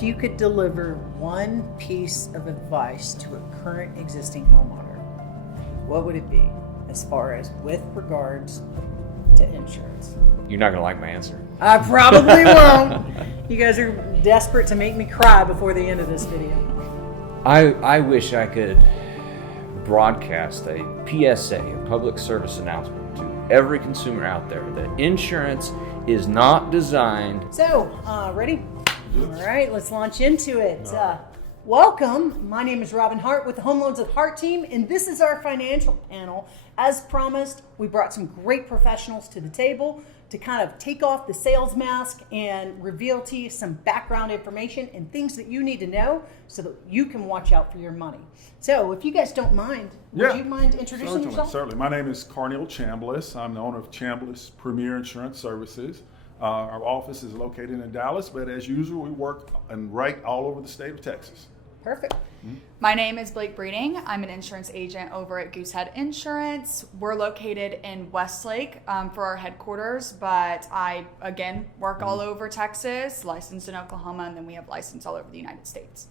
If you could deliver one piece of advice to a current existing homeowner, what would it be as far as with regards to insurance? You're not going to like my answer. I probably won't. You guys are desperate to make me cry before the end of this video. I wish I could broadcast a PSA, a public service announcement, to every consumer out there that insurance is not designed. So, ready? All right, let's launch into it. Welcome. My name is Robin Hart with the Home Loans with Hart team, and this is our financial panel. As promised, we brought some great professionals to the table to kind of take off the sales mask and reveal to you some background information and things that you need to know so that you can watch out for your money. So if you guys don't mind, would you mind introducing yourself? Certainly. My name is Carneal Chambliss. I'm the owner of Chambliss Premier Insurance Services. Our office is located in Dallas, but as usual, we work and write all over the state of Texas. Perfect. My name is Blake Breeding. I'm an insurance agent over at Goosehead Insurance. We're located in Westlake for our headquarters, but I, again, work all over Texas, licensed in Oklahoma, and then we have license all over the United States.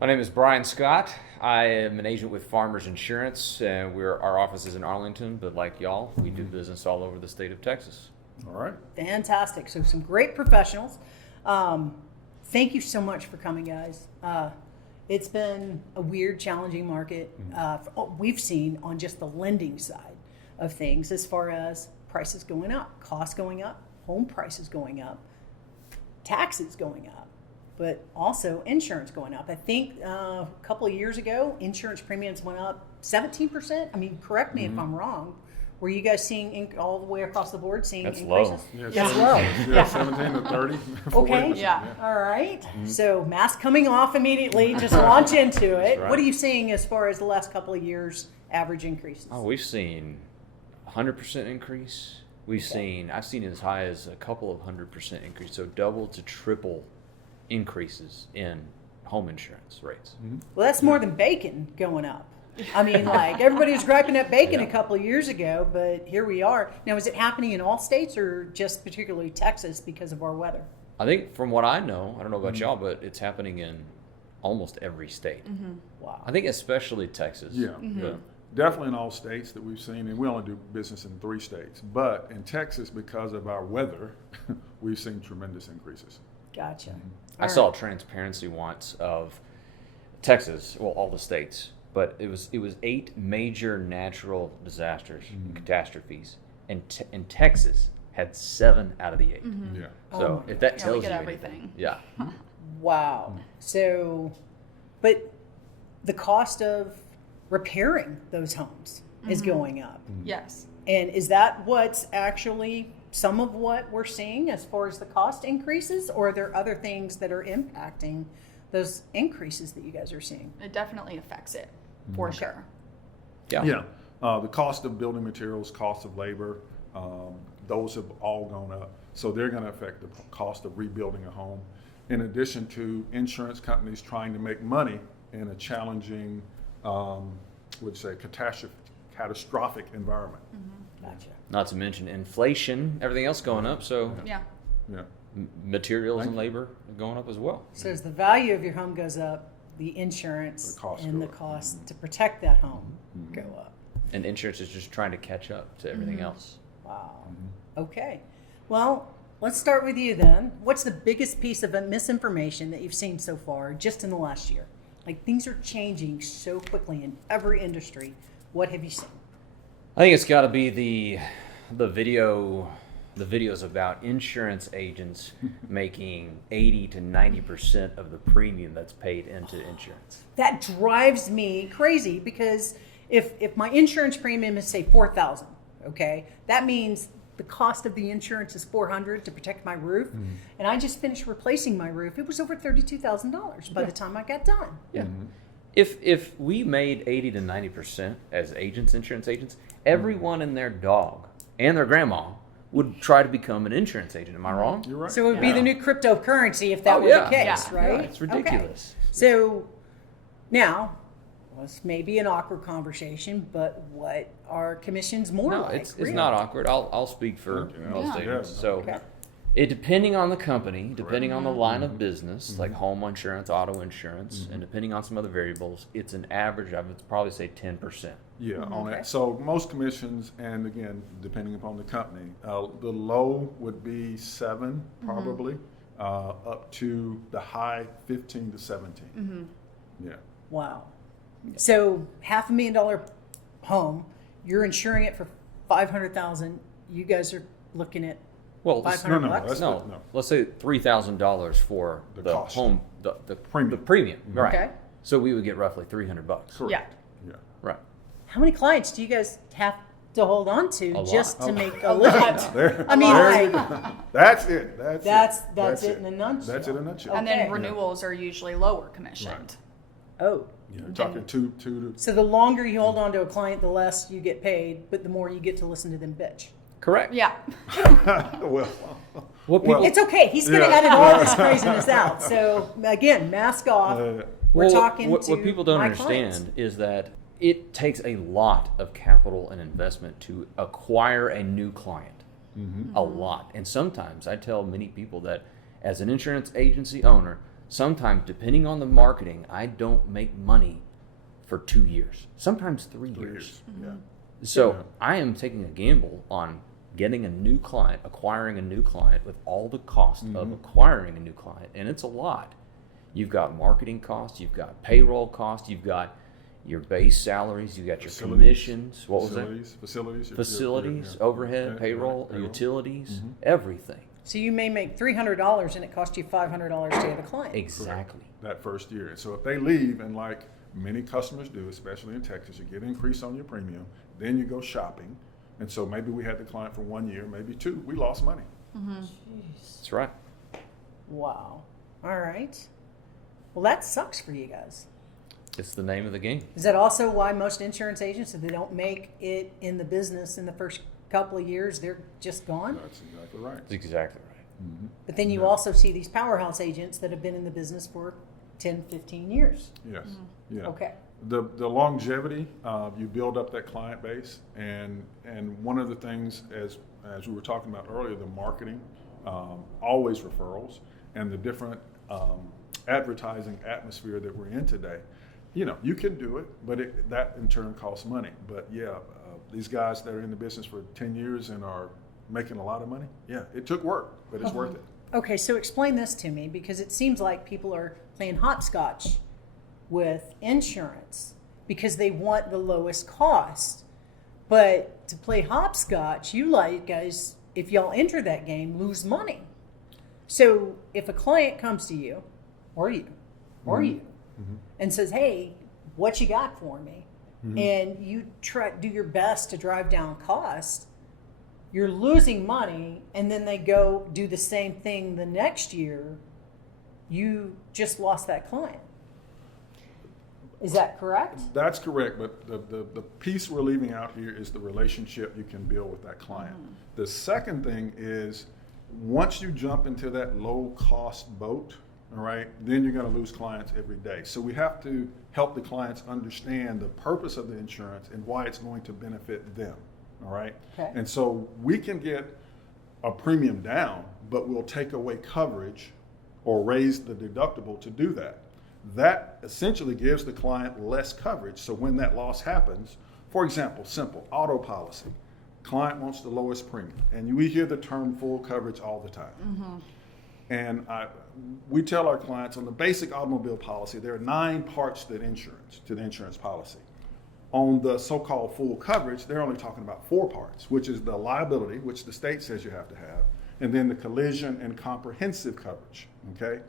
My name is Brian Scott. I am an agent with Farmers Insurance. Our office is in Arlington, but like y'all, we do business all over the state of Texas. All right. Fantastic. So some great professionals. Thank you so much for coming, guys. It's been a weird, challenging market. We've seen on just the lending side of things as far as prices going up, costs going up, home prices going up, taxes going up, but also insurance going up. I think a couple of years ago, insurance premiums went up 17%. I mean, correct me if I'm wrong. Were you guys seeing all the way across the board seeing That's increases? low. That's low. Yeah, 17 to 30. Okay. Yeah. All right. So mask coming off immediately. Just launch into it. right. What are you seeing as far as the last couple of years average increases? Oh, we've seen 100% increase. I've seen as high as a couple of 100% increase. So double to triple increases in home insurance rates. Well, that's more than bacon going up. I mean, like, everybody was griping at bacon a couple of years ago, but here we are. Now, is it happening in all states or just particularly Texas because of our weather? I think from what I know, I don't know about y'all, but it's happening in almost every state. Wow. I think especially Texas. Yeah, yeah. Definitely in all states that we've seen, and we only do business in 3 states. But in Texas, because of our weather, we've seen tremendous increases. Gotcha. I saw a transparency once of Texas, well, all the states, but it was 8 major natural disasters, catastrophes, and Texas had 7 out of the 8. Yeah. So if that Yeah, we tells get you everything. anything, yeah. Wow. So, but the cost of repairing those homes is going up. Yes. And is that what's actually some of what we're seeing as far as the cost increases, or are there other things that are impacting those increases that you guys are seeing? It definitely affects it, for sure. Yeah. The cost of building materials, cost of labor, those have all gone up. So they're going to affect the cost of rebuilding a home. In addition to insurance companies trying to make money in a challenging, catastrophic environment. Gotcha. Not to mention inflation, everything else going up, so Yeah. Yeah. materials and labor are going up as well. So as the value of your home goes up, the insurance The costs and go the up. cost to protect that home go up. And insurance is just trying to catch up to everything else. Wow. Okay. Well, let's start with you then. What's the biggest piece of misinformation that you've seen so far just in the last year? Like, things are changing so quickly in every industry. What have you seen? I think it's got to be the videos about insurance agents making 80 to 90% of the premium that's paid into insurance. That drives me crazy because if my insurance premium is, say, $4,000, okay, that means the cost of the insurance is $400 to protect my roof, and I just finished replacing my roof. It was over $32,000 by the time I got done. Yeah. If we made 80 to 90% as agents, insurance agents, everyone and their dog and their grandma would try to become an insurance agent. Am I wrong? You're right. So it would be the new cryptocurrency if that Oh, were yeah. the case, Yeah. right? Yeah, it's ridiculous. Okay. So now, well, this may be an awkward conversation, but what are commissions more No, like? it's really? not awkward. I'll speak for most Yeah. agents. Yeah. So Okay. It depending on the company, depending on the line Mm-hmm. of business, like home insurance, auto insurance, and depending on some other variables, it's an average. I would probably say 10%. Yeah, on Okay. that. So most commissions, and again, depending upon the company, the low would be 7 probably, up to the high 15 to 17. Yeah. Wow. So $500,000 home, you're insuring it for 500,000. You guys are looking at Well, $500. that's no, no. let's say $3,000 for The the cost. home, the Premium. the premium, right? Okay. So we would get roughly $300. Correct. Yeah. Yeah. Right. How many clients do you guys have to hold on to A just lot. to make a living? There, I mean, there you like, go. That's it. that's it in a nutshell. That's it in a nutshell. And then Okay. renewals are usually lower commissioned. Right. oh. You're talking two to So the longer you hold on to a client, the less you get paid, but the more you get to listen to them bitch. Correct. Yeah. well. What people Well, It's okay. He's going to Yeah. edit all this craziness out. So again, mask off. We're Well, talking what to people don't my understand clients. is that it takes a lot of capital and investment to acquire a new client. A lot. And sometimes I tell many people that as an insurance agency owner, sometimes depending on the marketing, I don't make money for 2 years, sometimes 3 years. Yeah. So Yeah. I am taking a gamble on getting a new client, acquiring a new client with all the cost of acquiring a new client. And it's a lot. You've got marketing costs, you've got payroll costs, you've got your base salaries, you've got your Facilities. commissions. What was that? Facilities. Facilities, yeah. overhead, Yeah, payroll, right, utilities, everything. So you may make $300 and it costs you $500 to the client. Exactly. That first year. So if they leave, and like many customers do, especially in Texas, you get an increase on your premium, then you go shopping. And so maybe we had the client for 1 year, maybe 2. We lost money. That's right. Wow. All right. Well, that sucks for you guys. It's the name of the game. Is that also why most insurance agents, if they don't make it in the business in the first couple of years, they're just gone? That's exactly right. That's exactly right. But then you also see these powerhouse agents that have been in the business for 10, 15 years. Yes. Yeah. Okay. The longevity, you build up that client base, and one of the things, as we were talking about earlier, the marketing, always referrals, and the different advertising atmosphere that we're in today. You know, you can do it, but that in turn costs money. But yeah, these guys that are in the business for 10 years and are making a lot of money, yeah, it took work, but it's worth it. Okay, so explain this to me, because it seems like people are playing hopscotch with insurance because they want the lowest cost. But to play hopscotch, you like guys, if y'all enter that game, lose money. So if a client comes to you, or you, and says, "Hey, what you got for me?" and you try do your best to drive down cost, you're losing money, and then they go do the same thing the next year, you just lost that client. Is that correct? That's correct, but the piece we're leaving out here is the relationship you can build with that client. The second thing is, once you jump into that low-cost boat, all right, then you're going to lose clients every day. So we have to help the clients understand the purpose of the insurance and why it's going to benefit them, all right? Okay. And so we can get a premium down, but we'll take away coverage or raise the deductible to do that. That essentially gives the client less coverage. So when that loss happens, for example, simple, auto policy. Client wants the lowest premium. And we hear the term full coverage all the time. And we tell our clients on the basic automobile policy, there are 9 parts to the insurance policy. On the so-called full coverage, they're only talking about 4 parts, which is the liability, which the state says you have to have, and then the collision and comprehensive coverage, okay?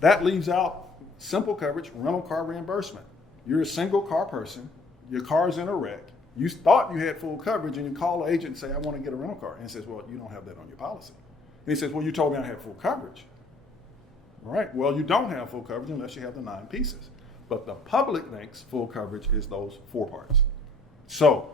That leaves out simple coverage, rental car reimbursement. You're a single car person, your car's in a wreck, you thought you had full coverage, and you call the agent and say, "I want to get a rental car." And he says, "Well, you don't have that on your policy." And he says, "Well, you told me I had full coverage." All right, well, you don't have full coverage unless you have the 9 pieces. But the public thinks full coverage is those 4 parts. So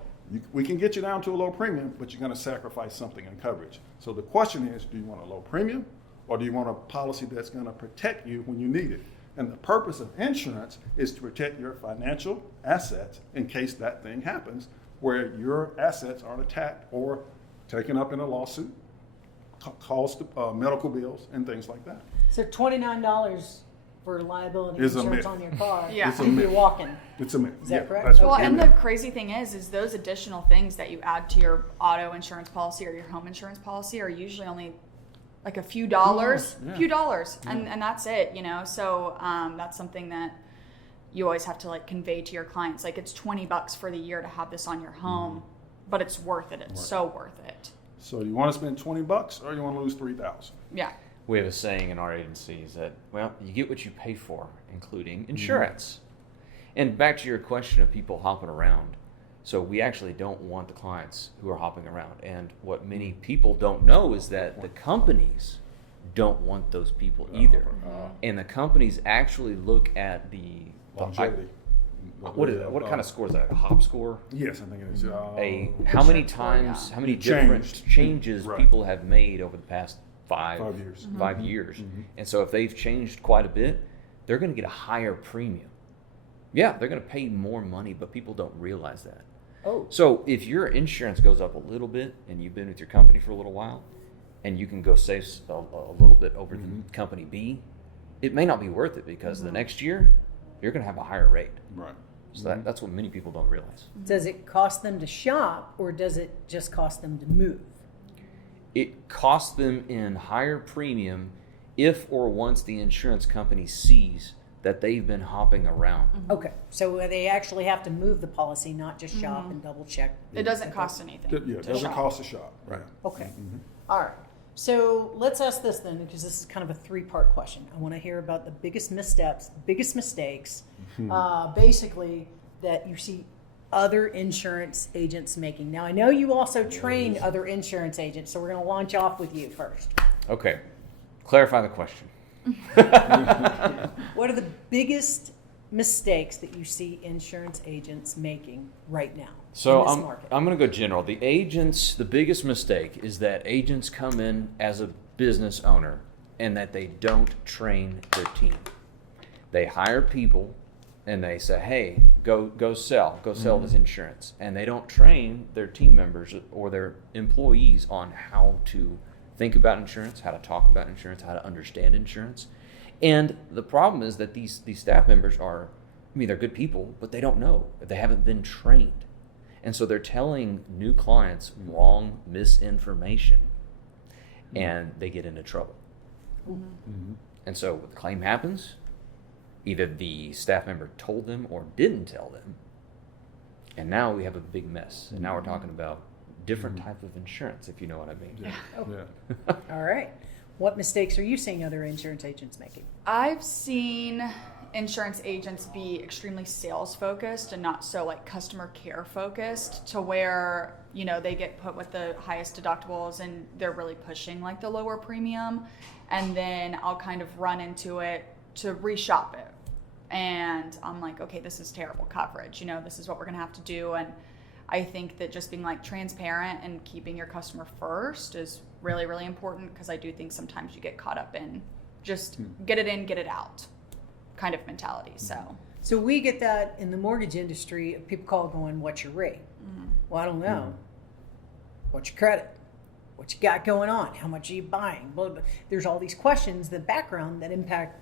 we can get you down to a low premium, but you're going to sacrifice something in coverage. So the question is, do you want a low premium, or do you want a policy that's going to protect you when you need it? And the purpose of insurance is to protect your financial assets in case that thing happens where your assets are attacked or taken up in a lawsuit cost medical bills and things like that. So $29 for liability Is a insurance myth. on your car. Yeah. It's a if myth. you're walking. It's a myth. Is that correct? That's Well, what and they the meant. crazy thing is those additional things that you add to your auto insurance policy or your home insurance policy are usually only like a few dollars, and that's it, you know. So that's something that you always have to like convey to your clients. Like it's $20 for the year to have this on your home, but it's worth it. It's so worth it. So you want to spend $20 or you want to lose $3,000? Yeah. We have a saying in our agency is that, well, you get what you pay for, including insurance. And back to your question of people hopping around. So we actually don't want the clients who are hopping around. And what many people don't know is that the companies don't want those people either. And the companies actually look at the Longevity. what kind of score is that? A hop score? Yes, I think it is. How many Insurance score, times, yeah. how many Changed. different changes Right. people have made over the past 5 years. 5 years. And so if they've changed quite a bit, they're going to get a higher premium. Yeah, they're going to pay more money, but people don't realize that. Oh. So if your insurance goes up a little bit and you've been with your company for a little while and you can go save a little bit over the company B, it may not be worth it because the next year you're going to have a higher rate. Right. So that's what many people don't realize. Does it cost them to shop or does it just cost them to move? It costs them in higher premium if or once the insurance company sees that they've been hopping around. Okay, so they actually have to move the policy, not just shop and double check. It doesn't cost anything. Yeah, it to doesn't shop. cost a shot. Right. Okay, all right. So let's ask this then, because this is kind of a three-part question. I want to hear about the biggest missteps, biggest mistakes, basically that you see other insurance agents making. Now, I know you also train other insurance agents, so we're going to launch off with you first. Okay, clarify the question. What are the biggest mistakes that you see insurance agents making right now So in this I'm market? going to go general. The biggest mistake is that agents come in as a business owner and that they don't train their team. They hire people and they say, hey, go sell this insurance. And they don't train their team members or their employees on how to think about insurance, how to talk about insurance, how to understand insurance. And the problem is that these staff members they're good people, but they don't know. They haven't been trained. And so they're telling new clients wrong misinformation and they get into trouble. And so when the claim happens, either the staff member told them or didn't tell them. And now we have a big mess. And now we're talking about different type of insurance, if you know what I mean. Yeah. All right. What mistakes are you seeing other insurance agents making? I've seen insurance agents be extremely sales focused and not so like customer care focused, to where, you know, they get put with the highest deductibles and they're really pushing like the lower premium, and then I'll kind of run into it to reshop it, and I'm like, okay, this is terrible coverage, you know, this is what we're gonna have to do. And I think that just being like transparent and keeping your customer first is really, really important, because I do think sometimes you get caught up in just get it in, get it out kind of mentality. So we get that in the mortgage industry. People call going, what's your rate? Well, I don't know. What's your credit? What you got going on? How much are you buying? Blah, blah. There's all these questions, the background that impact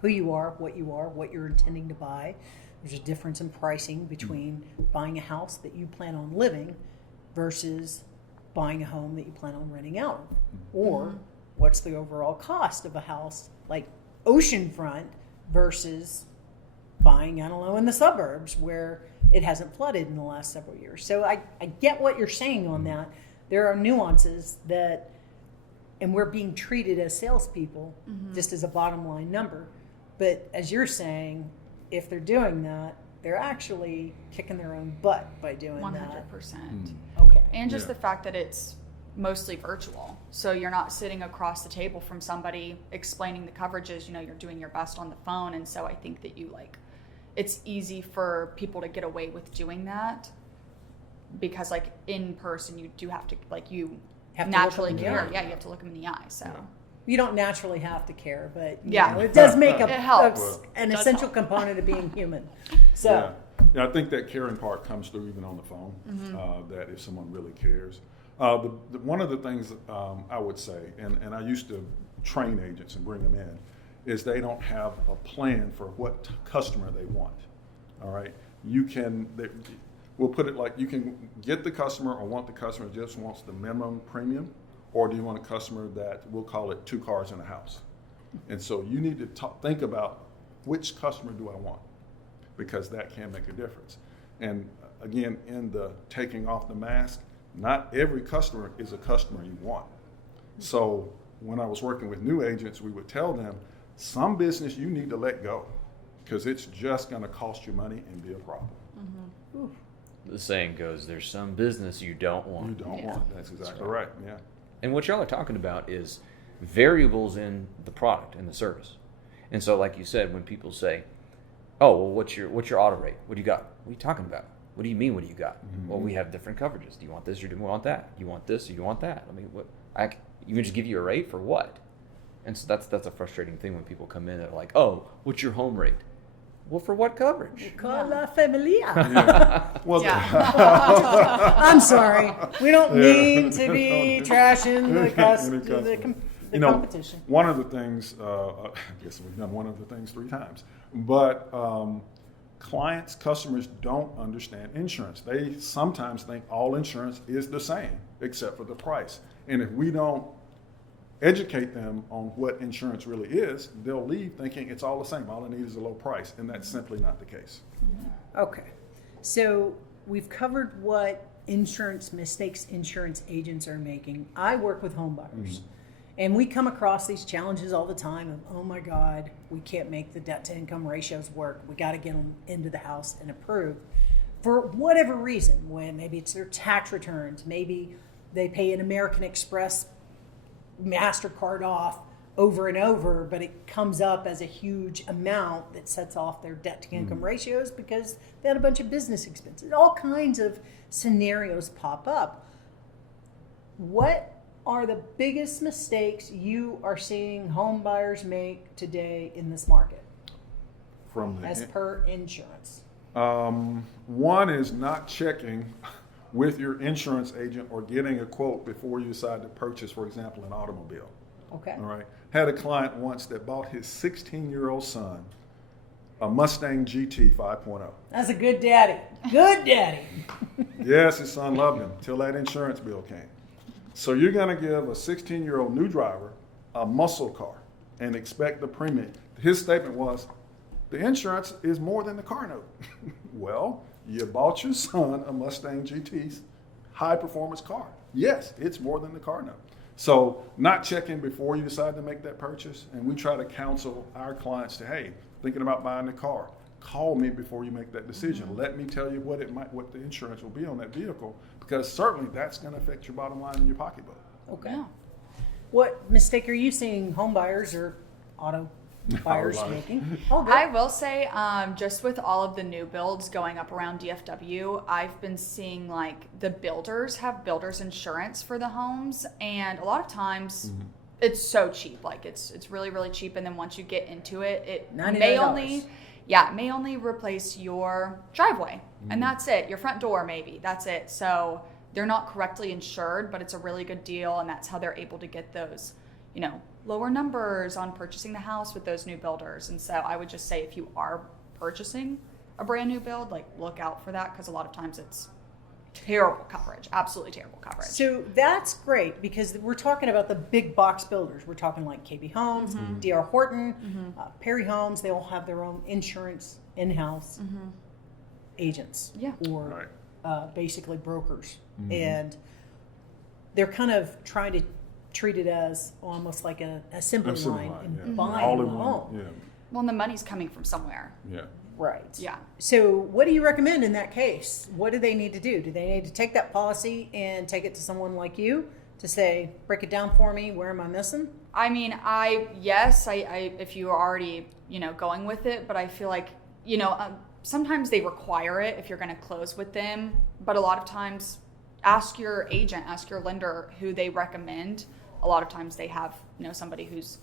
who you are, what you're intending to buy. There's a difference in pricing between buying a house that you plan on living versus buying a home that you plan on renting out. Or what's the overall cost of a house like oceanfront versus buying, I don't know, in the suburbs where it hasn't flooded in the last several years. So I get what you're saying on that. There are nuances that, and we're being treated as salespeople just as a bottom line number. But as you're saying, if they're doing that, they're actually kicking their own butt by doing 100%. that. Okay. And just the fact that it's mostly virtual. So you're not sitting across the table from somebody explaining the coverages, you know, you're doing your best on the phone. And so I think that it's easy for people to get away with doing that, because like in person, you do have to, like, you Have to naturally look 'em in the care. eye. Yeah, you have to look them in the eye. So You don't naturally have to care, but you Yeah. know, it does make It helps. an It does essential help. component of being human. So Yeah, I think that caring part comes through even on the phone, that if someone really cares. One of the things I would say, and I used to train agents and bring them in, is they don't have a plan for what customer they want. All right, we'll put it like you can get the customer or want the customer just wants the minimum premium, or do you want a customer that, we'll call it 2 cars in a house. And so you need to think about which customer do I want, because that can make a difference. And again, in the taking off the mask, not every customer is a customer you want. So when I was working with new agents, we would tell them, some business you need to let go, because it's just going to cost you money and be a problem. The saying goes, there's some business you don't want. You don't want. That's exactly right. Yeah. And what y'all are talking about is variables in the product and the service. And so, like you said, when people say, "Oh, well, what's your auto rate? What do you got? What are you talking about? What do you mean? What do you got?" Mm-hmm. Well, we have different coverages. Do you want this or do you want that? You want this or you want that? I mean, you can just give you a rate for what? And so that's a frustrating thing when people come in and are like, "Oh, what's your home rate?" Well, for what coverage? Con la familia. Well, I'm sorry. We don't mean to be trashing the competition. One of the things, I guess we've done one of the things 3 times, but customers don't understand insurance. They sometimes think all insurance is the same except for the price. And if we don't educate them on what insurance really is, they'll leave thinking it's all the same. All I need is a low price, and that's simply not the case. Okay. So we've covered what mistakes insurance agents are making. I work with home buyers. And we come across these challenges all the time of, oh my God, we can't make the debt to income ratios work. We got to get them into the house and approved. For whatever reason, when maybe it's their tax returns, maybe they pay an American Express MasterCard off over and over, but it comes up as a huge amount that sets off their debt to income ratios because they had a bunch of business expenses. All kinds of scenarios pop up. What are the biggest mistakes you are seeing home buyers make today in this market as per insurance? One is not checking with your insurance agent or getting a quote before you decide to purchase, for example, an automobile. Okay. All right. Had a client once that bought his 16-year-old son a Mustang GT 5.0. That's a good daddy. Good daddy. Yes, his son loved him till that insurance bill came. So you're going to give a 16-year-old new driver a muscle car and expect the premium. His statement was, the insurance is more than the car note. Well, you bought your son a Mustang GT high performance car. Yes, it's more than the car note. So not checking before you decide to make that purchase. And we try to counsel our clients to, hey, thinking about buying the car, call me before you make that decision. Let me tell you what the insurance will be on that vehicle, because certainly that's going to affect your bottom line in your pocketbook. Okay. Yeah. What mistake are you seeing home buyers or auto buyers making? I will say, just with all of the new builds going up around DFW, I've been seeing like the builders have builders insurance for the homes, and a lot of times it's so cheap. Like it's really, really cheap, and then once you get into it, it may only replace your driveway, and that's it. Your front door, maybe that's it. So they're not correctly insured, but it's a really good deal, and that's how they're able to get those, lower numbers on purchasing the house with those new builders. And so I would just say, if you are purchasing a brand new build, like look out for that, because a lot of times it's terrible coverage, absolutely terrible coverage. So that's great, because we're talking about the big box builders. We're talking like KB Homes, D.R. Horton, Perry Homes. They all have their own insurance in-house agents or basically brokers. And they're kind of trying to treat it as almost like a assembly line and buying a home. Yeah. Well, and the money's coming from somewhere. Yeah. Right. Yeah. So what do you recommend in that case? What do they need to do? Do they need to take that policy and take it to someone like you to say, break it down for me, where am I missing? I mean, if you are already, going with it, but I feel like, sometimes they require it if you're going to close with them, but a lot of times ask your agent, ask your lender who they recommend. A lot of times they have, somebody who's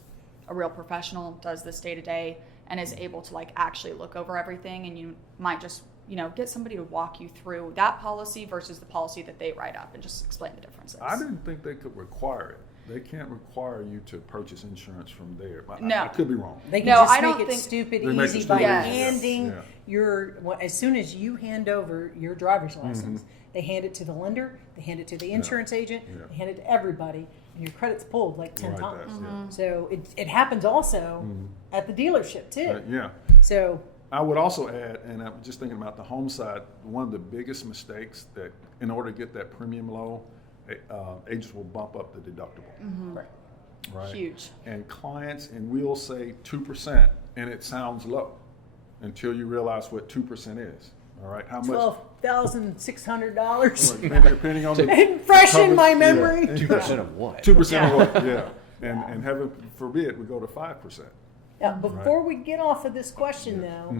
a real professional, does this day to day, and is able to like actually look over everything, and you might just get somebody to walk you through that policy versus the policy that they write up and just explain the differences. I didn't think they could require it. They can't require you to purchase insurance from there. No. I could be wrong. They can No, just I make don't it think- stupid They make it easy by stupid easy, handing yeah. as soon as you hand over your driver's Mm-hmm. license, they hand it to the lender, they hand it to the insurance agent, Yeah. they hand it to everybody, and your credit's pulled like 10 Right, times. that's it. So it happens also at the dealership too. Yeah. So I would also add, and I'm just thinking about the home side, one of the biggest mistakes that in order to get that premium low, agents will bump up the deductible. right. Right? Huge. And clients, and we'll say 2%, and it sounds low until you realize what 2% is. All right, how much? $12,600. Depending on the Fresh in coverage, my yeah. memory. 2% of what? 2% of what? Yeah, and heaven forbid we go to 5%. Now, before we get off of this question, though,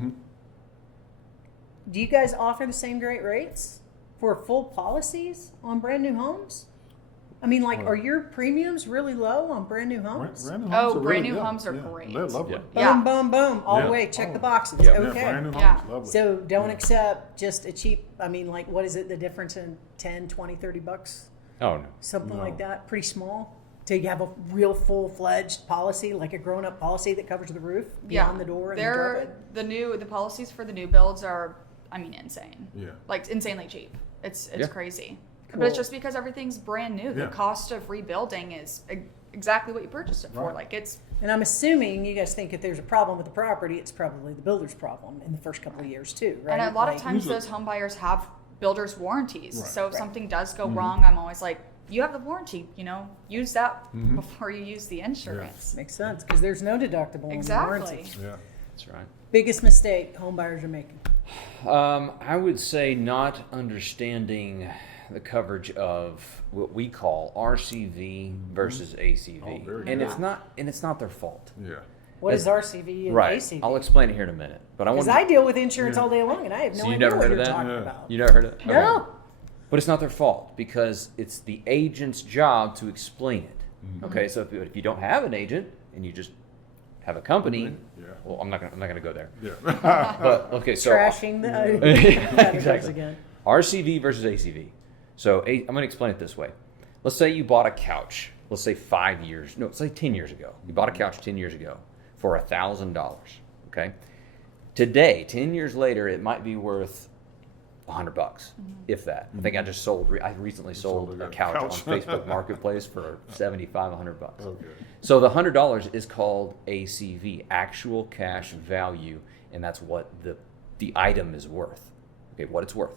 do you guys offer the same great rates for full policies on brand new homes? I mean, like, are your premiums really low on brand new homes? Brand new Oh, homes are brand really new good. homes are Yeah, great. They're lovely. Yeah. Boom, Yeah. boom, boom, all the Yeah. way. Check the boxes. Yeah. Yeah, Okay. brand new homes, Yeah. lovely. So don't accept just a cheap, I mean, like, what is it, the difference in 10, 20, 30 bucks? Oh, no. Something No. like that, pretty small? To have a real full-fledged policy, like a grown-up policy that covers the roof beyond the door and the driveway? The policies for the new builds are, insane. Yeah. Like insanely cheap. It's Yeah. crazy. Cool. But it's just because everything's brand new. Yeah. The cost of rebuilding is exactly what you purchased it for. Right. Like it's And I'm assuming you guys think if there's a problem with the property, it's probably the builder's problem in the first couple of years too, right? and a lot of Like- times Usually- those home buyers have builders warranties. Right. So if Right. something does go wrong, I'm always like, you have the warranty, use that Mm-hmm. before you use the insurance. Makes sense, because there's no deductible on the Exactly. warranty. Yeah. That's right. Biggest mistake home buyers are making. I would say not understanding the coverage of what we call RCV versus ACV, Oh, very and good. it's not their fault. Yeah. What is It's- RCV and Right. ACV? I'll explain it here in a minute. But I want Because I deal with insurance all day long, and I have no So you idea never what heard of you're that? talking Yeah. about. You never heard of it? No. Okay. But it's not their fault because it's the agent's job to explain it. Okay, so if you don't have an agent and you just have a company, Yeah. well, I'm not gonna go there. Yeah. But okay, so Trashing the competitors Exactly. again. RCV versus ACV. So I'm going to explain it this way. Let's say you bought a couch. Let's say 10 years ago. You bought a couch 10 years ago for $1,000. Okay. Today, 10 years later, it might be worth $100, if that. I think I just I recently sold a couch on Facebook Marketplace for $75, $100. Okay. So the $100 is called ACV, actual cash value, and that's what the item is worth. Okay, what it's worth.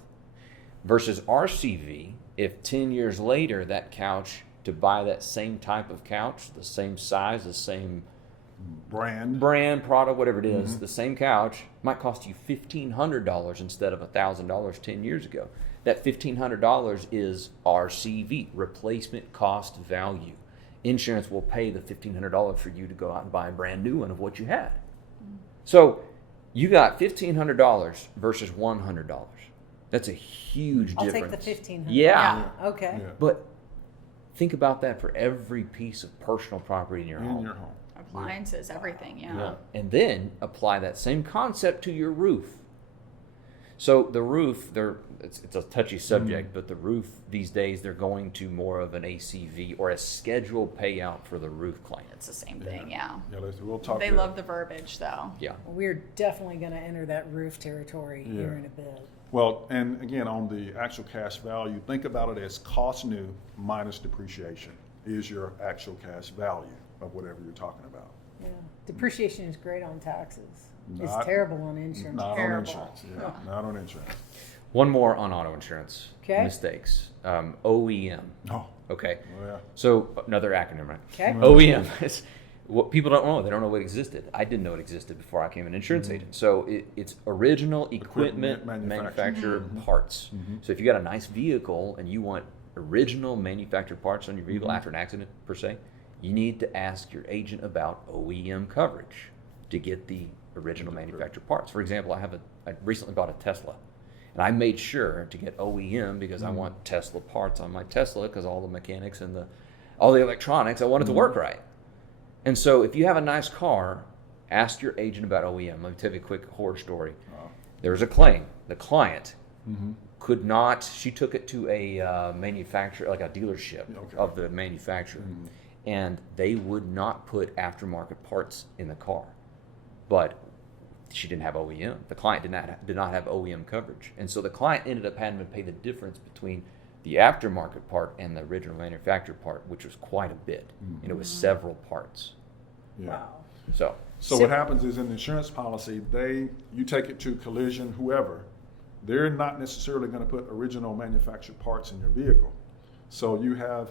Versus RCV, if 10 years later that couch, to buy that same type of couch, the same size, the same Brand. product, whatever it is, the same couch might cost you $1,500 instead of $1,000 10 years ago. That $1,500 is RCV, replacement cost value. Insurance will pay the $1,500 for you to go out and buy a brand new one of what you had. So you got $1,500 versus $100. That's a huge I'll difference. take the 1,500. Yeah. Okay. Yeah. But think about that for every piece of personal property in your In home. your home. Appliances, everything, Yeah. And then apply that same concept to your roof. So the roof, it's a touchy subject, but the roof these days, they're going to more of an ACV or a scheduled payout for the roof claim. It's the same thing, yeah. Yeah, we'll talk. They there. love the verbiage though. Yeah. We're definitely going to enter that roof territory here in a bit. Well, and again, on the actual cash value, think about it as cost new minus depreciation is your actual cash value of whatever you're talking about. Yeah. Depreciation is great on taxes. It's Not- terrible on insurance. Not Terrible. on insurance. Yeah, not on insurance. One more on auto insurance. Okay. Mistakes. OEM. Oh, Okay. well, yeah. So another acronym, right? Okay. OEM is what people don't know. They don't know what existed. I didn't know it existed before I became an insurance agent. So it's original equipment Equipment manufacturer parts. So if you got a nice vehicle and you want original manufactured parts on your vehicle after an accident per se, you need to ask your agent about OEM coverage to get the original manufactured parts. For example, I recently bought a Tesla. And I made sure to get OEM because I want Tesla parts on my Tesla because all the mechanics and all the electronics, I want it to work right. And so if you have a nice car, ask your agent about OEM. Let me tell you a quick horror story. There was a claim. The client Mm-hmm. could not. She took it to a manufacturer, like a dealership Okay. of the manufacturer, and they would not put aftermarket parts in the car. But she didn't have OEM. The client did not have OEM coverage, and so the client ended up having to pay the difference between the aftermarket part and the original manufacturer part, which was quite a bit, and it was several parts. Yeah. Wow. So what happens is in the insurance policy, you take it to collision, whoever, they're not necessarily going to put original manufactured parts in your vehicle. So you have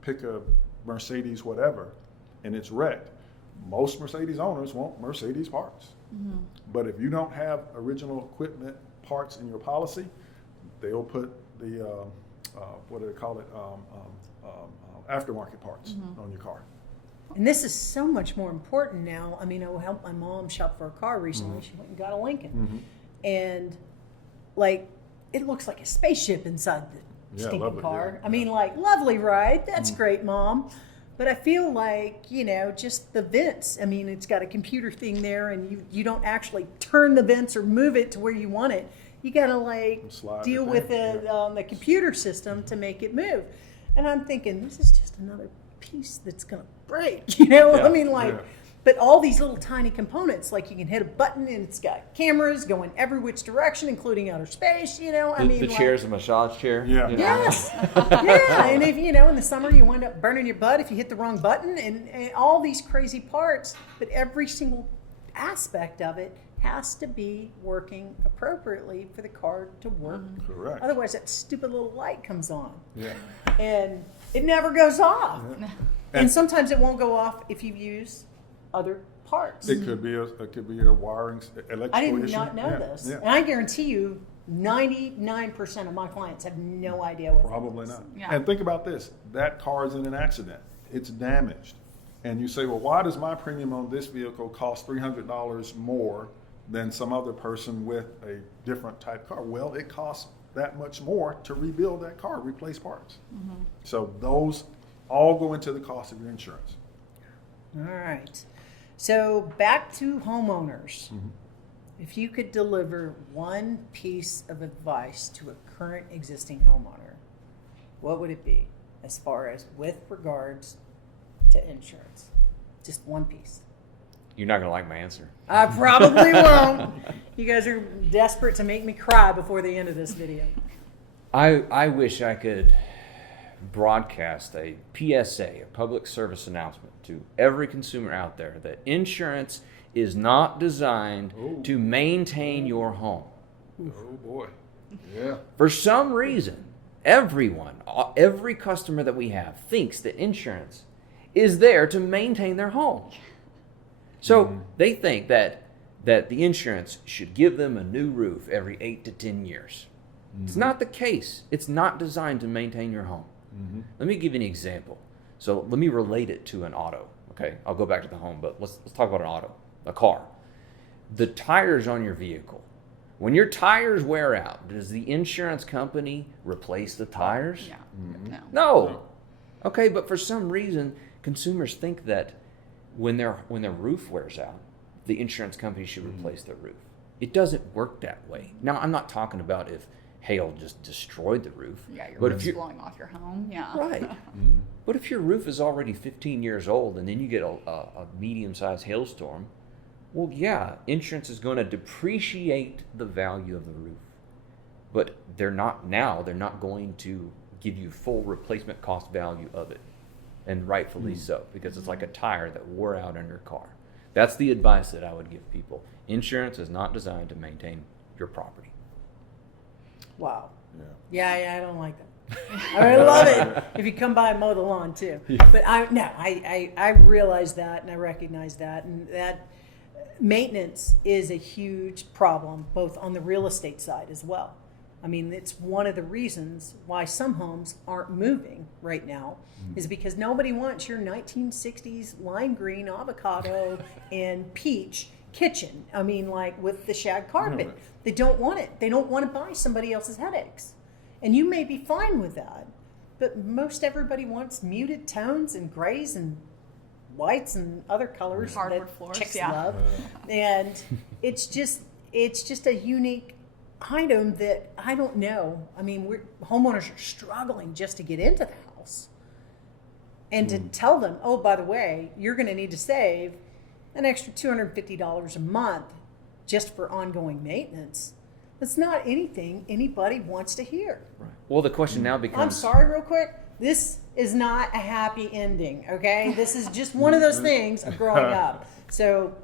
pick a Mercedes whatever, and it's wrecked. Most Mercedes owners want Mercedes parts. But if you don't have original equipment parts in your policy, they'll put the, what do they call it, aftermarket parts on your car. And this is so much more important now. I mean, I helped my mom shop for a car recently. She went and got a Lincoln. And, like, it looks like a spaceship inside the stinking lovely, car. yeah. I mean, like, lovely ride. That's great, Mom. But I feel like, just the vents. I mean, it's got a computer thing there, and you don't actually turn the vents or move it to where you want it. You got to, like, Slide deal it with in, the computer system to make it move. And I'm thinking, this is just another piece that's going to break, I mean, like, Yeah. but all these little tiny components, like you can hit a button and it's got cameras going every which direction, including outer space, I mean, The like, chair's a massage chair. Yeah. yes, yeah, and if, in the summer you wind up burning your butt if you hit the wrong button and all these crazy parts, but every single aspect of it has to be working appropriately for the car to work. Correct. Otherwise that stupid little light comes on Yeah. and it never goes off. Yeah. And sometimes it won't go off if you use other parts. It could be a wiring electrical I did issue. not know Yeah, this. Yeah. And I guarantee you 99% of my clients have no idea what Probably that is. not. Yeah. And think about this. That car is in an accident. It's damaged. And you say, well, why does my premium on this vehicle cost $300 more than some other person with a different type car? Well, it costs that much more to rebuild that car, replace parts. So those all go into the cost of your insurance. All right. So back to homeowners. If you could deliver one piece of advice to a current existing homeowner, what would it be as far as with regards to insurance? Just one piece. You're not gonna like my answer. I probably won't. You guys are desperate to make me cry before the end of this video. I wish I could broadcast a PSA, a public service announcement, to every consumer out there that insurance is not designed to maintain your home. Oh boy. Yeah. For some reason, every customer that we have thinks that insurance is there to maintain their home. So they think that the insurance should give them a new roof every 8 to 10 years. It's not the case. It's not designed to maintain your home. Let me give you an example. So let me relate it to an auto. Okay, I'll go back to the home, but let's talk about an auto, a car. The tires on your vehicle. When your tires wear out, does the insurance company replace the tires? Yeah. No. No. Okay, but for some reason, consumers think that when their roof wears out, the insurance company should replace their roof. It doesn't work that way. Now, I'm not talking about if hail just destroyed the roof. Yeah, your but roof's if blowing off your home. Yeah. right. But if your roof is already 15 years old and then you get a medium-sized hailstorm, well, yeah, insurance is going to depreciate the value of the roof. But they're not going to give you full replacement cost value of it. And rightfully so, because it's like a tire that wore out on your car. That's the advice that I would give people. Insurance is not designed to maintain your property. Wow. Yeah. Yeah, I don't like that. I love it if you come by and mow the lawn too. But I realize that and I recognize that, and that maintenance is a huge problem both on the real estate side as well. I mean, it's one of the reasons why some homes aren't moving right now is because nobody wants your 1960s lime green avocado and peach kitchen. I mean, like with the shag carpet. They don't want it. They don't want to buy somebody else's headaches. And you may be fine with that, but most everybody wants muted tones and grays and whites and other colors Hardwood that floors, chicks yeah. love. And it's just, it's just a unique item that I don't know. I mean, homeowners are struggling just to get into the house. And to tell them, oh, by the way, you're going to need to save an extra $250 a month just for ongoing maintenance. That's not anything anybody wants to hear. Right. Well, the question now becomes. I'm sorry, real quick. This is not a happy ending, okay? This is just one of those things of growing up. So,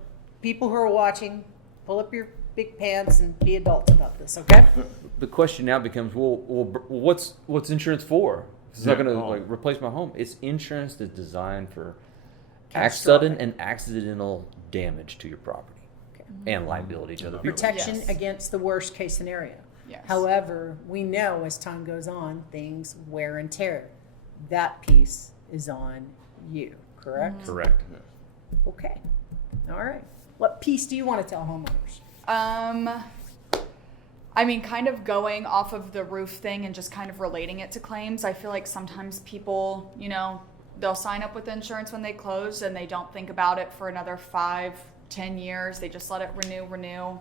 people who are watching, pull up your big pants and be adults about this, okay? The question now becomes, well, what's insurance for? It's not going to like replace my home. It's insurance that's designed for sudden and accidental damage to your property and liability to other people. Protection Yes. against the worst case scenario. Yes. However, we know as time goes on, things wear and tear. That piece is on you, correct? Correct. Okay. All right. What piece do you want to tell homeowners? I mean, kind of going off of the roof thing and just kind of relating it to claims. I feel like sometimes people, they'll sign up with insurance when they close and they don't think about it for another 5-10 years. They just let it renew.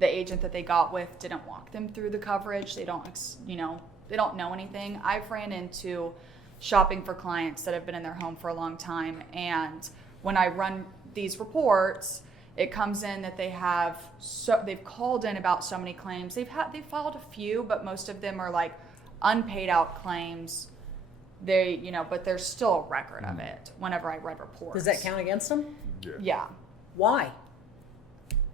The agent that they got with didn't walk them through the coverage. They don't, they don't know anything. I've ran into shopping for clients that have been in their home for a long time, and when I run these reports, it comes in that they've called in about so many claims. They've filed a few, but most of them are like unpaid out claims. But there's still a record of it whenever I read reports. Does that count against them? Yeah. Why?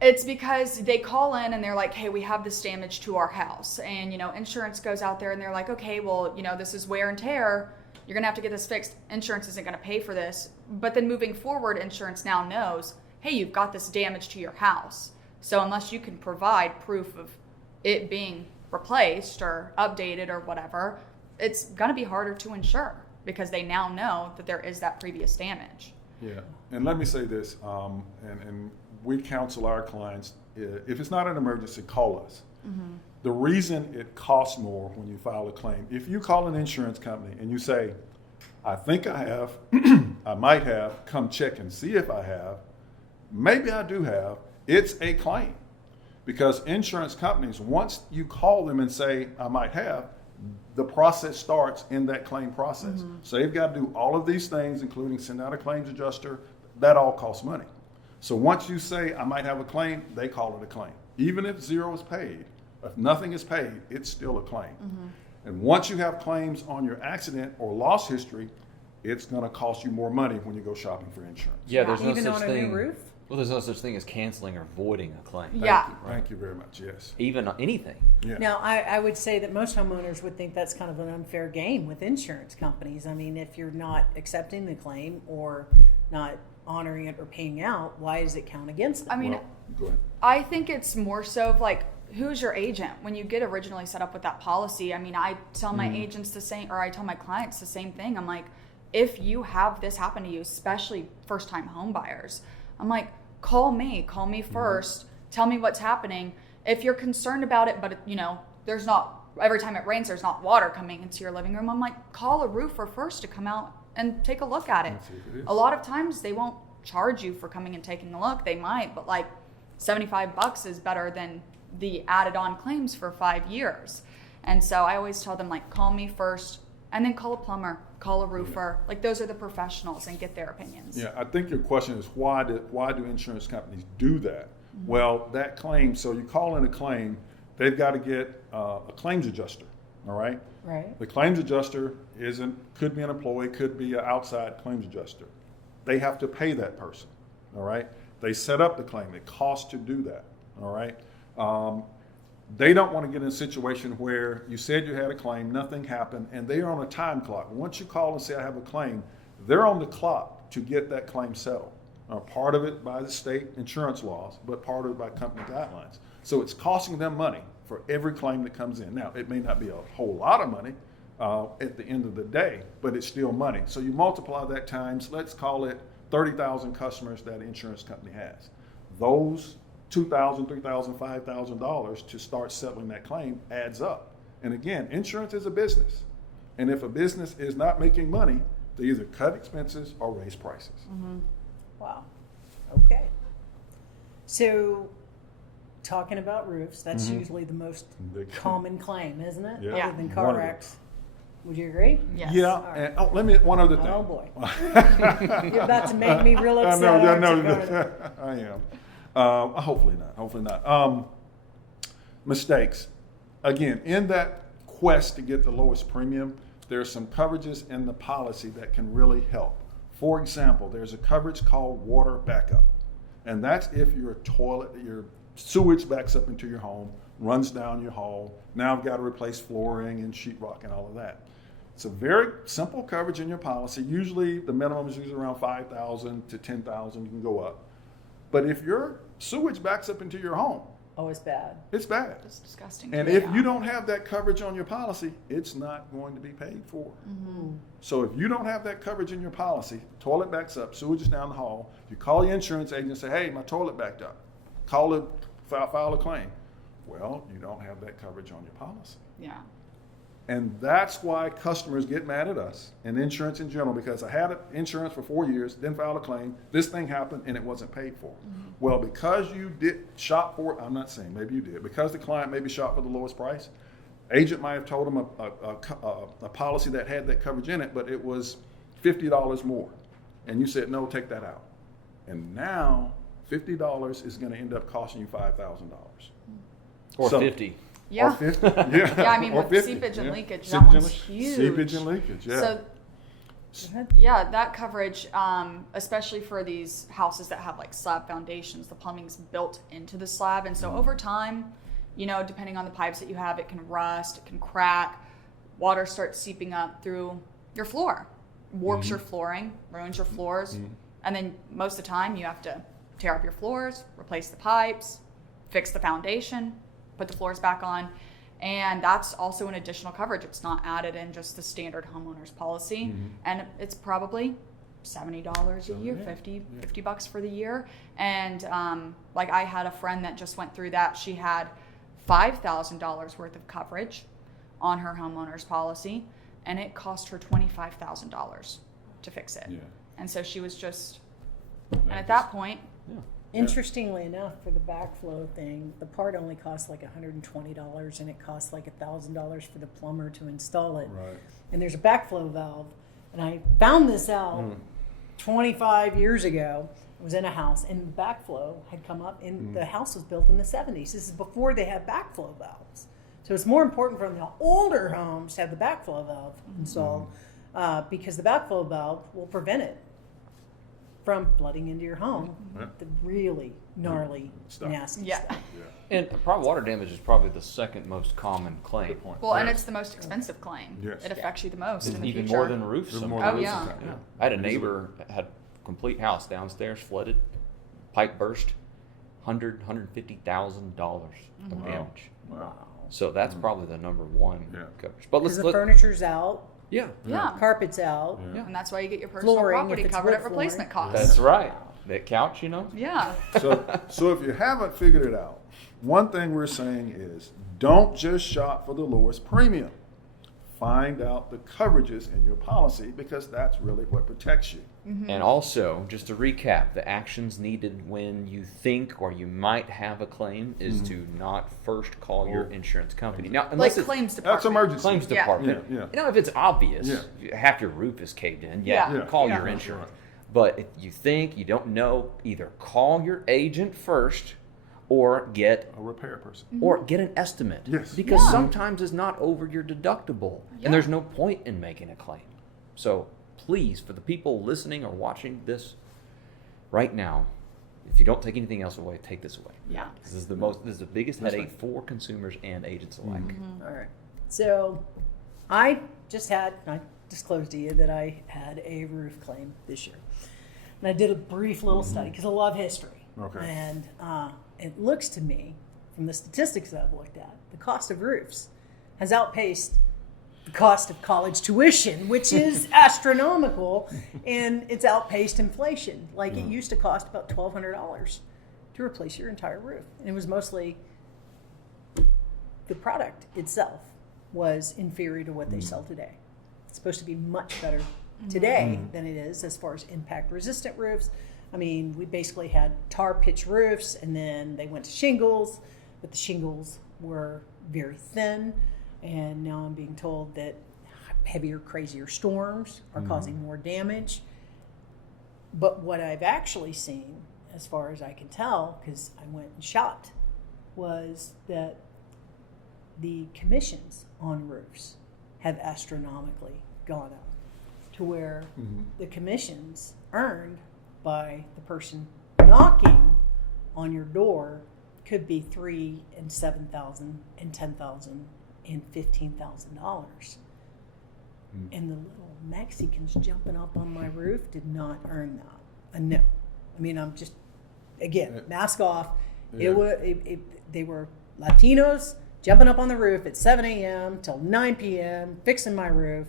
It's because they call in and they're like, hey, we have this damage to our house. And, insurance goes out there and they're like, okay, well, this is wear and tear. You're going to have to get this fixed. Insurance isn't going to pay for this. But then moving forward, insurance now knows, hey, you've got this damage to your house. So unless you can provide proof of it being replaced or updated or whatever, it's going to be harder to insure because they now know that there is that previous damage. Yeah, and let me say this, and we counsel our clients, if it's not an emergency, call us. Mm-hmm. The reason it costs more when you file a claim, if you call an insurance company and you say, I think I have, I might have, come check and see if I have, maybe I do have, it's a claim. Because insurance companies, once you call them and say, I might have, the process starts in that claim process. Mm-hmm. So they've got to do all of these things, including send out a claims adjuster. That all costs money. So once you say, I might have a claim, they call it a claim. Even if zero is paid, if nothing is paid, it's still a claim. Mm-hmm. And once you have claims on your accident or loss history, it's going to cost you more money when you go shopping for insurance. Yeah, there's no Even such on a thing. new roof? Well, there's no such thing as canceling or voiding a claim. Thank you very much. Yes. Even anything. Yeah. Now, I would say that most homeowners would think that's kind of an unfair game with insurance companies. I mean, if you're not accepting the claim or not honoring it or paying out, why does it count against them? I mean, Go ahead. I think it's more so of like, who's your agent? When you get originally set up with that policy, I mean, I tell my agents the same, or I tell my clients the same thing. I'm like, if you have this happen to you, especially first-time home buyers, I'm like, call me first, tell me what's happening. If you're concerned about it, but there's not, every time it rains, there's not water coming into your living room, I'm like, call a roofer first to come out and take a look at it. A lot of times they won't charge you for coming and taking a look. They might, but like $75 is better than the added on claims for 5 years. And so I always tell them, like, call me first and then call a plumber, call a roofer. Like, those are the professionals, and get their opinions. Yeah, I think your question is why do insurance companies do that? Mm-hmm. Well, that claim, so you call in a claim, they've got to get a claims adjuster, all right? Right. The claims adjuster could be an employee, could be an outside claims adjuster. They have to pay that person, all right? They set up the claim. It costs to do that, all right? They don't want to get in a situation where you said you had a claim, nothing happened, and they are on a time clock. Once you call and say, I have a claim, they're on the clock to get that claim settled. Part of it by the state insurance laws, but part of it by company guidelines. So it's costing them money for every claim that comes in. Now, it may not be a whole lot of money at the end of the day, but it's still money. So you multiply that times, let's call it 30,000 customers that an insurance company has. Those $2,000, $3,000, $5,000 to start settling that claim adds up. And again, insurance is a business. And if a business is not making money, they either cut expenses or raise prices. Mm-hmm. Wow. Okay. So talking about roofs, that's Mhm. usually the most Big- common claim, isn't it? Yeah. Yeah. Other than One car of wrecks. Would you agree? Yes. Yeah, All right. and let me, one other thing. Oh, boy. You're about to make me real upset. I know, aren't you? I am. Hopefully not. Mistakes. Again, in that quest to get the lowest premium, there's some coverages in the policy that can really help. For example, there's a coverage called water backup. And that's if your sewage backs up into your home, runs down your hall. Now I've got to replace flooring and sheetrock and all of that. It's a very simple coverage in your policy. Usually the minimum is usually around $5,000 to $10,000. You can go up. But if your sewage backs up into your home, Oh, it's bad. it's bad. It's disgusting. And if you don't have that coverage on your policy, it's not going to be paid for. So if you don't have that coverage in your policy, toilet backs up, sewage is down the hall, you call your insurance agent and say, hey, my toilet backed up. File a claim. Well, you don't have that coverage on your policy. Yeah. And that's why customers get mad at us and insurance in general, because I had insurance for 4 years, didn't file a claim, this thing happened and it wasn't paid for. Well, because you did shop for it, I'm not saying, maybe you did, because the client maybe shopped for the lowest price, agent might have told them a policy that had that coverage in it, but it was $50 more. And you said, no, take that out. And now $50 is going to end up costing you $5,000. Or So- 50. Yeah. Or 50, yeah. Yeah, I mean, Or with 50, seepage and yeah. leakage, that Seepage one's and huge. Seepage and leakage, yeah. So, yeah, that coverage, especially for these houses that have like slab foundations, the plumbing's built into the slab. And so over time, you know, depending on the pipes that you have, it can rust, it can crack, water starts seeping up through your floor, warps your flooring, ruins your floors. And then most of the time you have to tear up your floors, replace the pipes, fix the foundation, put the floors back on. And that's also an additional coverage. It's not added in just the standard homeowner's policy. And it's probably $70 a year, Yeah. 50 bucks for the year. And like I had a friend that just went through that. She had $5,000 worth of coverage on her homeowner's policy, and it cost her $25,000 to fix it. Yeah. And so she was just, and at that point, Interestingly enough, for the backflow thing, the part only costs like $120, and it costs like $1,000 for the plumber to install it. Right. And there's a backflow valve, and I found this out 25 years ago. I was in a house, and backflow had come up, and the house was built in the 70s. This is before they had backflow valves. So it's more important for the older homes to have the backflow valve installed, because the backflow valve will prevent it from flooding into your home. Yeah. The really gnarly, Stuff. nasty yeah. stuff. Yeah. And private water damage is probably the second most common claim. Good point. Well, and Yes. it's the most expensive claim. Yes. It affects you the most in the Even future. more than roofs. There's more sometimes. than yeah. sometimes, yeah. I had a neighbor that had a complete house downstairs flooded, pipe burst, $150,000 of damage. Wow. So that's probably the number one Yeah. coverage. But Because let's the furniture's out, yeah, Yeah. carpet's out. Yeah. And that's why you get your personal Flooring, property if it's covered wood at replacement flooring. cost. that's right. That couch, you know. Yeah. So if you haven't figured it out, one thing we're saying is don't just shop for the lowest premium. Find out the coverages in your policy, because that's really what protects you. And also, just to recap, the actions needed when you think or you might have a claim is to not first call your insurance company. Now, Like unless it's claims department. That's emergency. claims Yeah. department. Yeah, yeah. You know, if it's obvious, Yeah. half your roof is caved in, Yeah. call Yeah. your Yeah. insurance. But if you think you don't know, either call your agent first or get A repair person. an estimate. Yes. Because Yeah. sometimes it's not over your deductible. Yeah. And there's no point in making a claim. So please, for the people listening or watching this right now, if you don't take anything else away, take this away. Yeah. This is the biggest That's headache right. for consumers and agents alike. All right. So I disclosed to you that I had a roof claim this year. And I did a brief little study because I love history. Okay. And it looks to me, from the statistics that I've looked at, the cost of roofs has outpaced the cost of college tuition, which is astronomical, and it's outpaced inflation. Like it used to cost about $1,200 to replace your entire roof. And it was mostly the product itself was inferior to what they sell today. It's supposed to be much better today than it is as far as impact resistant roofs, I mean, we basically had tar pitch roofs, and then they went to shingles, but the shingles were very thin. And now I'm being told that heavier, crazier storms are causing more damage. But what I've actually seen, as far as I can tell, because I went and shopped, was that the commissions on roofs have astronomically gone up to where the commissions earned by the person knocking on your door could be $3,000 and $7,000 and $10,000 and $15,000. And the little Mexicans jumping up on my roof did not earn that. No, I mean, I'm just, again, mask off. Yeah. They were Latinos jumping up on the roof at 7 a.m. till 9 p.m. fixing my roof.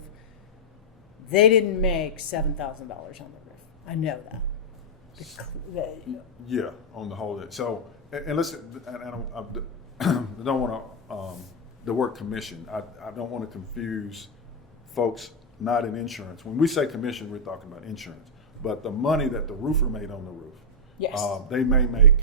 They didn't make $7,000 on the roof. I know that. Yeah, on the whole. So, and listen, I don't want to, the word commission, I don't want to confuse folks not in insurance. When we say commission, we're talking about insurance. But the money that the roofer made on the roof, Yes. they may make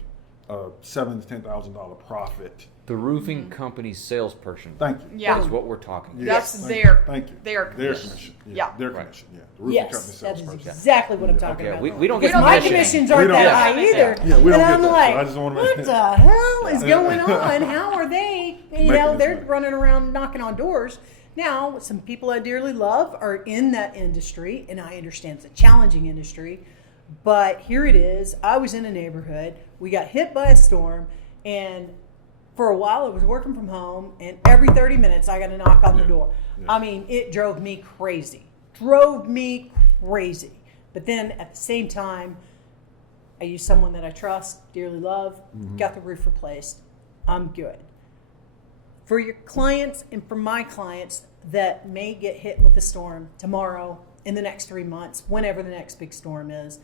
$7,000 to $10,000 profit. The roofing company's salesperson. Thank you. Yeah. Is what we're talking about. That's Thank their- you. Thank you. their Their commission. commission. Yeah. Their Right. commission. Yeah. The roofing Yes, company that is salesperson. exactly what I'm Yeah. talking Okay, about. we don't get We don't My get commissions We aren't don't that get high that. either. Yeah, we don't and get I'm that. like, So I just want to what make the hell is going on? How are they? Making They're this money. running around knocking on doors. Now, some people I dearly love are in that industry, and I understand it's a challenging industry. But here it is. I was in a neighborhood. We got hit by a storm, and for a while I was working from home, and every 30 minutes I got a knock on the door. Yeah. I mean, it drove me crazy. But then at the same time, I use someone that I trust, dearly love, got the roof replaced. I'm good. For your clients and for my clients that may get hit with a storm tomorrow, in the next 3 months, whenever the next big storm is,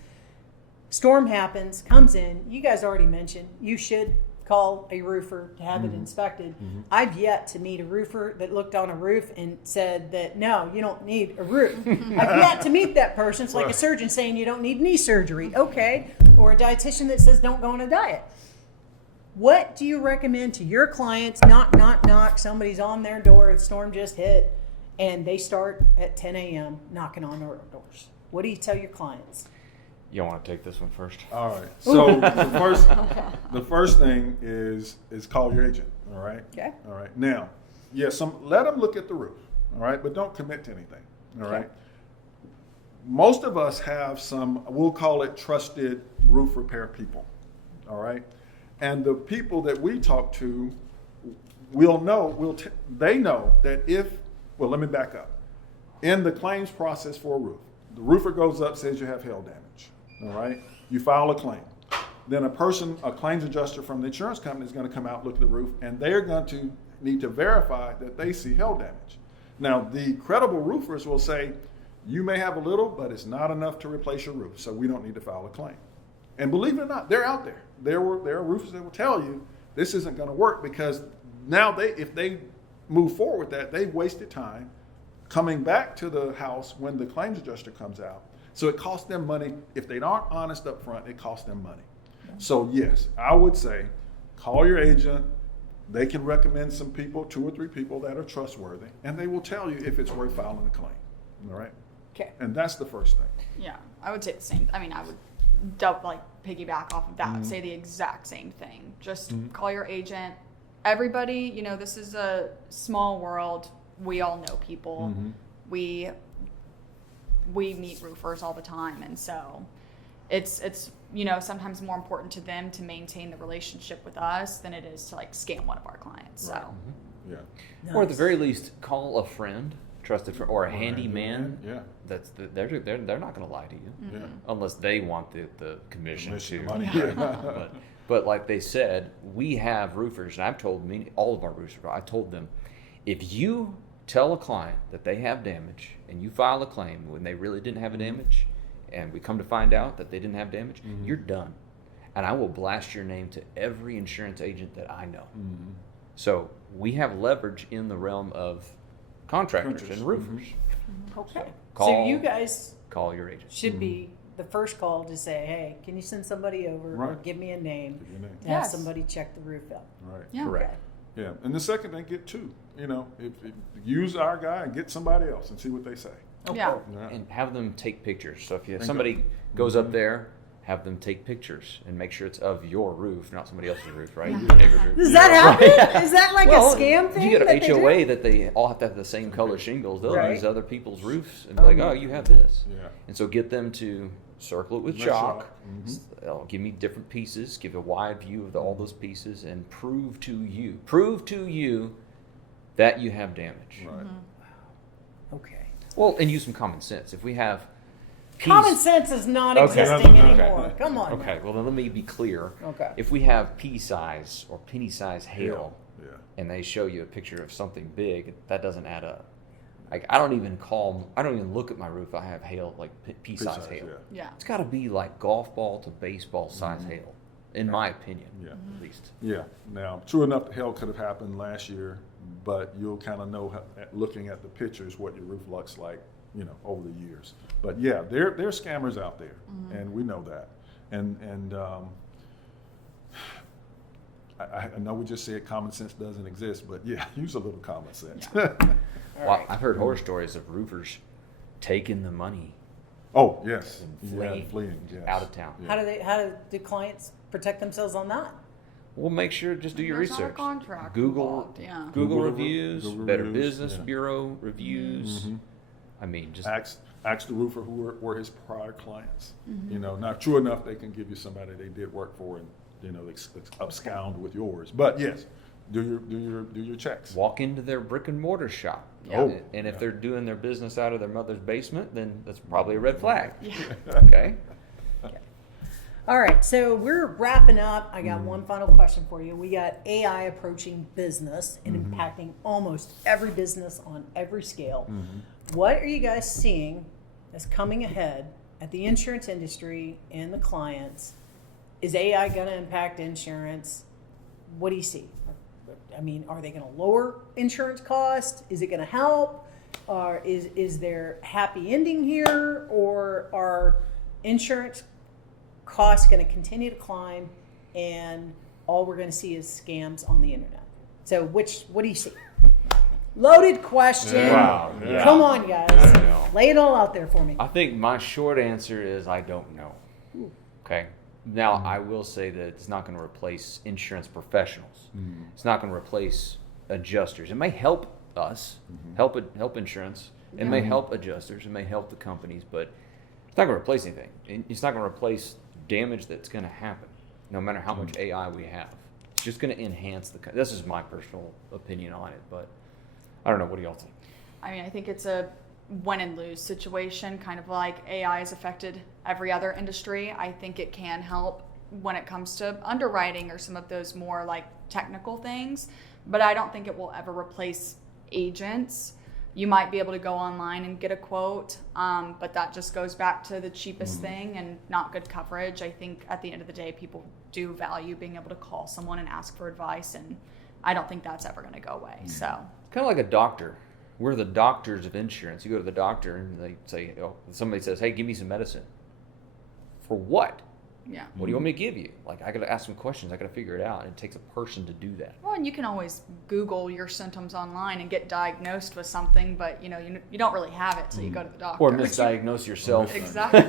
storm happens, comes in, you guys already mentioned, you should call a roofer to have it inspected. I've yet to meet a roofer that looked on a roof and said that, no, you don't need a roof. I've yet to meet that person. It's like a surgeon saying you don't need knee surgery. Okay. Or a dietitian that says don't go on a diet. What do you recommend to your clients? Knock, knock, knock. Somebody's on their door. The storm just hit. And they start at 10 a.m. knocking on their doors. What do you tell your clients? You want to take this one first? All right. So the first thing is call your agent. All right. Okay. All right. Now, let them look at the roof. All right, but don't commit to anything. All right. Most of us have some, we'll call it trusted roof repair people. All right. And the people that we talk to, they know that let me back up. In the claims process for a roof, the roofer goes up, says you have hail damage. All right. You file a claim. Then a claims adjuster from the insurance company is going to come out, look at the roof, and they're going to need to verify that they see hail damage. Now, the credible roofers will say, you may have a little, but it's not enough to replace your roof, so we don't need to file a claim. And believe it or not, they're out there. There are roofers that will tell you this isn't going to work because now if they move forward with that, they've wasted time coming back to the house when the claims adjuster comes out. So it costs them money. If they aren't honest up front, it costs them money. So yes, I would say call your agent. They can recommend some people, 2 or 3 people that are trustworthy, and they will tell you if it's worth filing a claim. All right? Okay. And that's the first thing. Yeah, I would say the same. I mean, I would piggyback off of that. Say the exact same thing. Just call your agent. Everybody, this is a small world. We all know people. We meet roofers all the time, and so it's sometimes more important to them to maintain the relationship with us than it is to scam one of our clients. Right. So Yeah. Or at the very least, call a friend, trusted friend, or a handyman. Yeah. They're not going to lie to you, Yeah. unless they want the commission Commission too. money. But like they said, we have roofers, and I've told all of our roofers, I told them, if you tell a client that they have damage and you file a claim when they really didn't have a damage, and we come to find out that they didn't have damage, you're done. And I will blast your name to every insurance agent that I know. So we have leverage in the realm of contractors and roofers. Okay. Call- So you guys Call your agent. should be the first call to say, hey, can you send somebody over or Right. give me a name Give your name. to have Yes. somebody check the roof out? Right. Yeah. Correct. Yeah. And the second thing, get two. You know, if use our guy and get somebody else and see what they say. Yeah. Yeah. And have them take pictures. So if you, Bingo. somebody goes up there, have them take pictures and make sure it's of your roof, not somebody else's roof, right? Your neighbor's roof. Does that happen? Is that like Well, a scam thing? You get that an they do? HOA that they all have to have the same color shingles. They'll Right. use other people's roofs and be like, oh, you have this. Yeah. And so get them to circle it with With chalk. chalk. Mhm. They'll give me different pieces, give a wide view of all those pieces, and prove to you that you have damage. Right. Okay. Well, and use some common sense. If we have Common sense is not Okay. existing Okay. anymore. Come on. Okay, well then let me be clear. Okay. If we have pea size or penny size hail, Yeah. and they show you a picture of something big, that doesn't add up. Like I don't even look at my roof. I have hail like pea size Pea-size, hail. yeah. Yeah. It's got to be like golf ball to baseball size hail, in my opinion. Yeah. At least. Yeah. Now, true enough, the hail could have happened last year, but you'll kind of know looking at the pictures what your roof looks like, you know, over the years. But yeah, there are scammers out there, and we know that. And I know we just said common sense doesn't exist, but yeah, use a little common sense. Well, right. I've heard horror stories of roofers taking the money Oh yes, and yeah, fleeing, fleeing yes. out of town. Yeah. How do the clients protect themselves on that? Well, make sure just do your There's not a research. contract Google, involved, yeah. Google Google reviews, Google Better reviews, Business yeah. Bureau reviews. Mhm. I mean, just Ask the roofer who were his prior clients. You know, not true enough they can give you somebody they did work for and you know abscond with yours. But yes, do your checks. walk into their brick and mortar shop. Yeah. Oh, And if yeah. they're doing their business out of their mother's basement, then that's probably a red flag. Yeah. Okay. All right, so we're wrapping up. I got one final question for you. We got AI approaching business and impacting almost every business on every scale. What are you guys seeing that's coming ahead at the insurance industry and the clients? Is AI going to impact insurance? What do you see? I mean, are they going to lower insurance costs? Is it going to help? Or is there happy ending here? Or are insurance costs going to continue to climb and all we're going to see is scams on the internet? So what do you see? Loaded question. Wow, yeah. Come on, guys. I know. Lay it all out there for me. I think my short answer is I don't know. Okay. Now, I will say that it's not going to replace insurance professionals. It's not going to replace adjusters. It may help us, help insurance. It may help adjusters. It may help the companies, but it's not going to replace anything. It's not going to replace damage that's going to happen, no matter how much AI we have. It's just going to enhance this is my personal opinion on it, but I don't know. What do y'all think? I mean, I think it's a win and lose situation, kind of like AI has affected every other industry. I think it can help when it comes to underwriting or some of those more like technical things, but I don't think it will ever replace agents. You might be able to go online and get a quote, but that just goes back to the cheapest thing and not good coverage. I think at the end of the day, people do value being able to call someone and ask for advice, and I don't think that's ever going to go away. So Kind of like a doctor. We're the doctors of insurance. You go to the doctor and they say, oh, somebody says, hey, give me some medicine. For what? yeah. What do you want me to give you? Like, I got to ask some questions. I got to figure it out. And it takes a person to do that. Well, and you can always Google your symptoms online and get diagnosed with something, but you don't really have it till you go to the doctor. Or misdiagnose yourself. Exactly.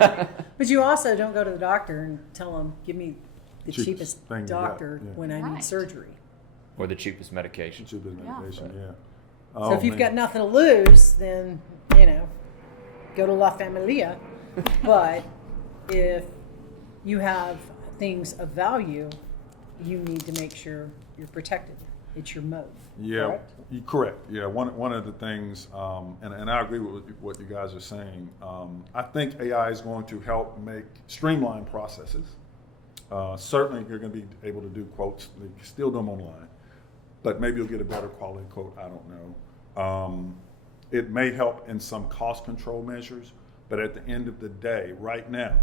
But you also don't go to the doctor and tell them, give me the Cheapest cheapest thing you got, doctor yeah. when I Right. need surgery. Or the cheapest medication. Cheapest Yeah. medication, yeah. So if you've got nothing to lose, then, go to La Familia. But if you have things of value, you need to make sure you're protected. It's your mode. Yeah, correct? you're correct. Yeah, one of the things, and I agree with what you guys are saying. I think AI is going to help streamline processes. Certainly, you're going to be able to do quotes. You can still do them online, but maybe you'll get a better quality quote. I don't know. It may help in some cost control measures, but at the end of the day, right now,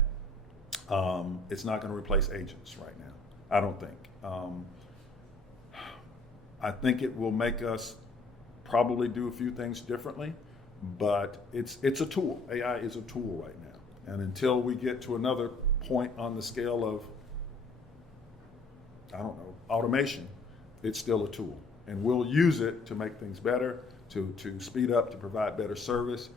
it's not going to replace agents right now. I don't think. I think it will make us probably do a few things differently, but it's a tool. AI is a tool right now. And until we get to another point on the scale of, I don't know, automation, it's still a tool. And we'll use it to make things better, to speed up, to provide better service,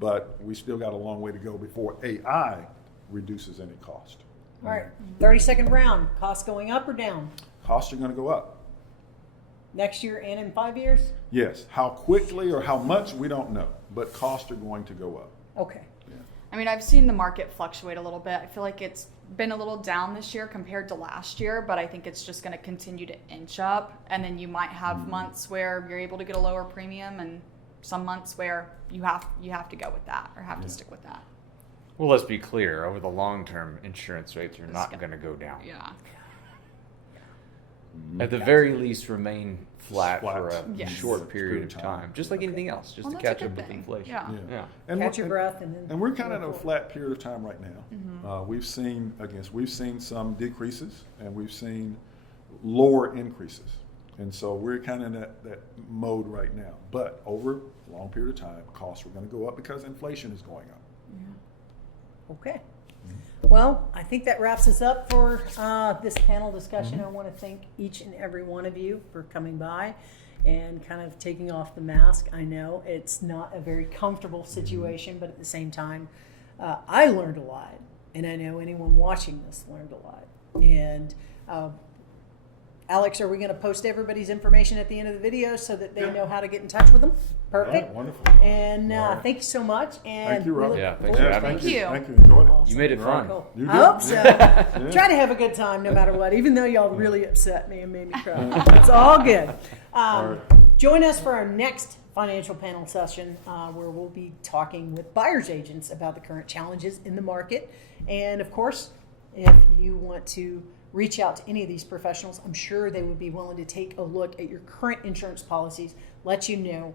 but we still got a long way to go before AI reduces any cost. All right, 30-second round. Costs going up or down? Costs are going to go up. Next year and in 5 years? Yes. How quickly or how much, we don't know, but costs are going to go up. Okay. Yeah. I mean, I've seen the market fluctuate a little bit. I feel like it's been a little down this year compared to last year, but I think it's just going to continue to inch up. And then you might have months where you're able to get a lower premium, and some months where you have to go with that or have to stick with that. Well, let's be clear. Over the long term, insurance rates are not going to go down. Yeah. At the very least, remain flat for a Yes. short period of time, just like anything else, just Well, to that's a catch good up with thing. inflation. Yeah. Yeah. And Catch we're- your breath and then. And we're kind of in go a for it. flat period of time right now. We've seen some decreases, and we've seen lower increases. And so we're kind of in that mode right now. But over a long period of time, costs are going to go up because inflation is going up. Okay. Well, I think that wraps us up for this panel discussion. I want to thank each and every one of you for coming by and kind of taking off the mask. I know it's not a very comfortable situation, but at the same time, I learned a lot. And I know anyone watching this learned a lot. And Alex, are we going to post everybody's information at the end of the video so that they know how to get in touch with them? Perfect. All right, wonderful. And All right. thank you so much. And Thank you, we Rob. look Yeah, thanks forward for to having us. Thank you. Thank you. Enjoyed it. You made it fun. Cool. You I did. hope so. Try to have a good time no matter what, even though y'all really upset me and made me cry. It's all good. right. Join us for our next financial panel session where we'll be talking with buyer's agents about the current challenges in the market. And of course, if you want to reach out to any of these professionals, I'm sure they would be willing to take a look at your current insurance policies, let you know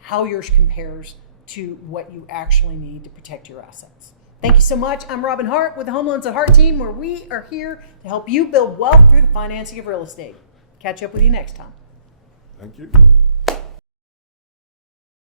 how yours compares to what you actually need to protect your assets. Thank you so much. I'm Robin Hart with the Home Loans at Hart team, where we are here to help you build wealth through the financing of real estate. Catch up with you next time. Thank you.